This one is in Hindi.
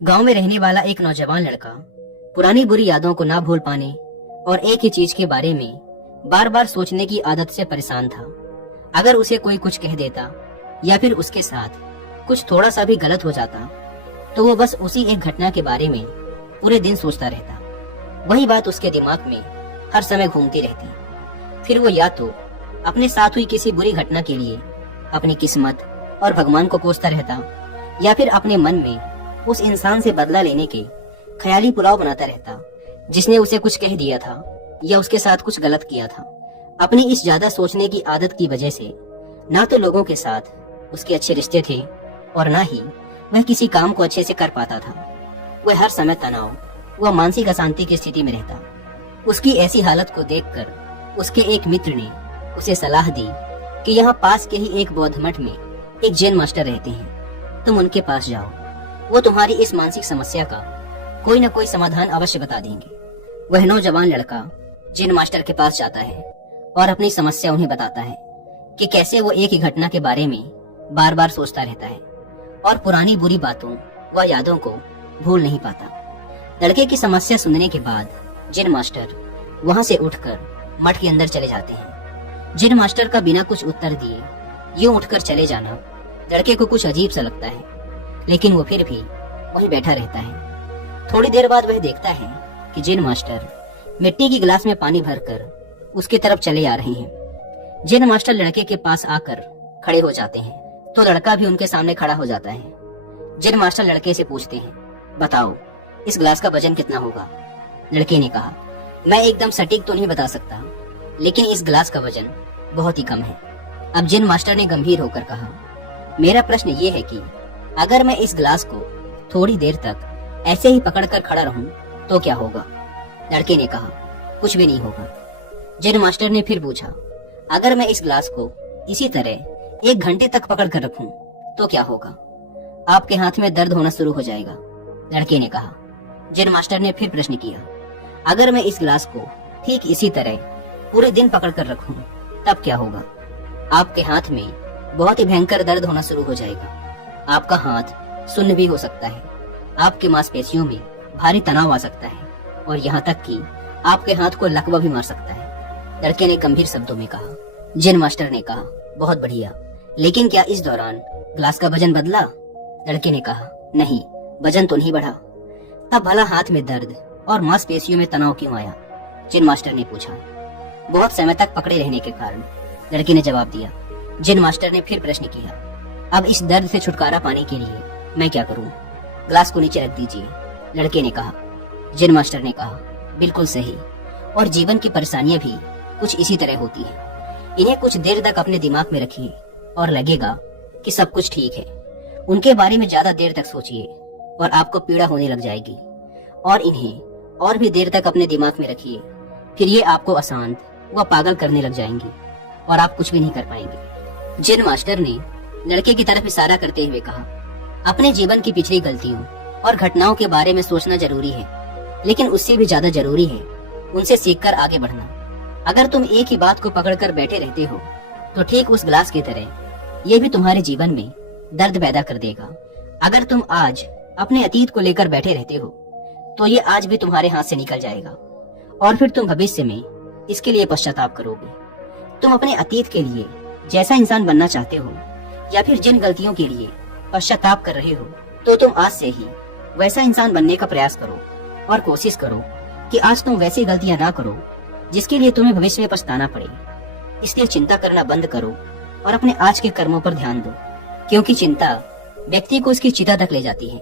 गांव में रहने वाला एक नौजवान लड़का पुरानी बुरी यादों को ना भूल पाने और एक ही चीज के बारे में बार बार सोचने की आदत से परेशान था। अगर उसे कोई कुछ कह देता या फिर उसके साथ कुछ थोड़ा सा भी गलत हो जाता तो वो बस उसी एक घटना के बारे में पूरे दिन सोचता रहता। वही बात उसके दिमाग में हर समय घूमती रहती। फिर वो या तो अपने साथ हुई किसी बुरी घटना के लिए अपनी किस्मत और भगवान को कोसता रहता या फिर अपने मन में उस इंसान से बदला लेने के ख्याली पुलाव बनाता रहता जिसने उसे कुछ कह दिया था या उसके साथ कुछ गलत किया था। अपनी इस ज्यादा सोचने की आदत की वजह से ना तो लोगों के साथ उसके अच्छे रिश्ते थे और ना ही वह किसी काम को अच्छे से कर पाता था। वह हर समय तनाव व मानसिक अशांति की स्थिति में रहता। उसकी ऐसी हालत को देखकर उसके एक मित्र ने उसे सलाह दी कि यहाँ पास के ही एक बौद्ध मठ में एक जैन मास्टर रहते हैं, तुम उनके पास जाओ, वो तुम्हारी इस मानसिक समस्या का कोई न कोई समाधान अवश्य बता देंगे। वह नौजवान लड़का जैन मास्टर के पास जाता है और अपनी समस्या उन्हें बताता है कि कैसे वो एक ही घटना के बारे में बार बार सोचता रहता है और पुरानी बुरी बातों व यादों को भूल नहीं पाता। लड़के की समस्या सुनने के बाद जैन मास्टर वहां से उठकर मठ के अंदर चले जाते हैं। जैन मास्टर का बिना कुछ उत्तर दिए यूं उठकर चले जाना लड़के को कुछ अजीब सा लगता है, लेकिन वो फिर भी वहीं बैठा रहता है। थोड़ी देर बाद वह देखता है कि जैन मास्टर मिट्टी की गिलास में पानी भरकर उसकी तरफ चले आ रहे हैं। जैन मास्टर लड़के के पास आकर खड़े हो जाते हैं तो लड़का भी उनके सामने खड़ा हो जाता है। जैन मास्टर लड़के से पूछते हैं, बताओ इस गिलास का वजन कितना होगा? लड़के ने कहा, मैं एकदम सटीक तो नहीं बता सकता, लेकिन इस गिलास का वजन बहुत ही कम है। अब जैन मास्टर ने गंभीर होकर कहा, मेरा प्रश्न ये है कि अगर मैं इस गिलास को थोड़ी देर तक ऐसे ही पकड़कर खड़ा रहूं तो क्या होगा? लड़के ने कहा, कुछ भी नहीं होगा। जैन मास्टर ने फिर पूछा, अगर मैं इस गिलास को इसी तरह 1 घंटे तक पकड़ कर रखूं तो क्या होगा? आपके हाथ में दर्द होना शुरू हो जाएगा। लड़के ने कहा। जैन मास्टर ने फिर प्रश्न किया, अगर मैं इस गिलास को ठीक इसी तरह पूरे दिन पकड़ कर रखूं तब क्या होगा? आपके हाथ में बहुत ही भयंकर दर्द होना शुरू हो जाएगा। आपका हाथ सुन्न भी हो सकता है, आपके मांसपेशियों में भारी तनाव आ सकता है और यहाँ तक कि आपके हाथ को लकवा भी मार सकता है। लड़के ने गंभीर शब्दों में कहा। जैन मास्टर ने कहा, बहुत बढ़िया, लेकिन क्या इस दौरान गिलास का वजन बदला? लड़के ने कहा, नहीं, वजन तो नहीं बढ़ा। तब भला हाथ में दर्द और मांसपेशियों में तनाव क्यों आया? जैन मास्टर ने पूछा। बहुत समय तक पकड़े रहने के कारण, लड़के ने जवाब दिया। जैन मास्टर ने फिर प्रश्न किया, अब इस दर्द से छुटकारा पाने के लिए मैं क्या करूं? ग्लास को नीचे रख दीजिए, लड़के ने कहा। जैन मास्टर ने कहा, बिल्कुल सही, और जीवन की परेशानियां भी कुछ इसी तरह होती है। इन्हें कुछ देर तक अपने दिमाग में रखिए और लगेगा कि सब कुछ ठीक है। उनके बारे में ज्यादा देर तक सोचिए और आपको पीड़ा होने लग जाएगी, और इन्हें और भी देर तक अपने दिमाग में रखिए, फिर ये आपको अशांत व पागल करने लग जाएंगी और आप कुछ भी नहीं कर पाएंगे। जैन मास्टर ने लड़के की तरफ इशारा करते हुए कहा, अपने जीवन की पिछली गलतियों और घटनाओं के बारे में सोचना जरूरी है, लेकिन उससे भी ज्यादा जरूरी है उनसे सीखकर आगे बढ़ना। अगर तुम एक ही बात को पकड़कर बैठे रहते हो तो ठीक उस गिलास की तरह ये भी तुम्हारे जीवन में दर्द पैदा कर देगा। अगर तुम आज अपने अतीत को लेकर बैठे रहते हो तो ये आज भी तुम्हारे हाथ से निकल जाएगा और फिर तुम भविष्य में इसके लिए पश्चाताप करोगे। तुम अपने अतीत के लिए जैसा इंसान बनना चाहते हो या फिर जिन गलतियों के लिए पश्चाताप कर रहे हो तो तुम आज से ही वैसा इंसान बनने का प्रयास करो और कोशिश करो कि आज तुम वैसी गलतियां ना करो जिसके लिए तुम्हें भविष्य में पछताना पड़े। इसलिए चिंता करना बंद करो और अपने आज के कर्मों पर ध्यान दो, क्योंकि चिंता व्यक्ति को उसकी चिता तक ले जाती है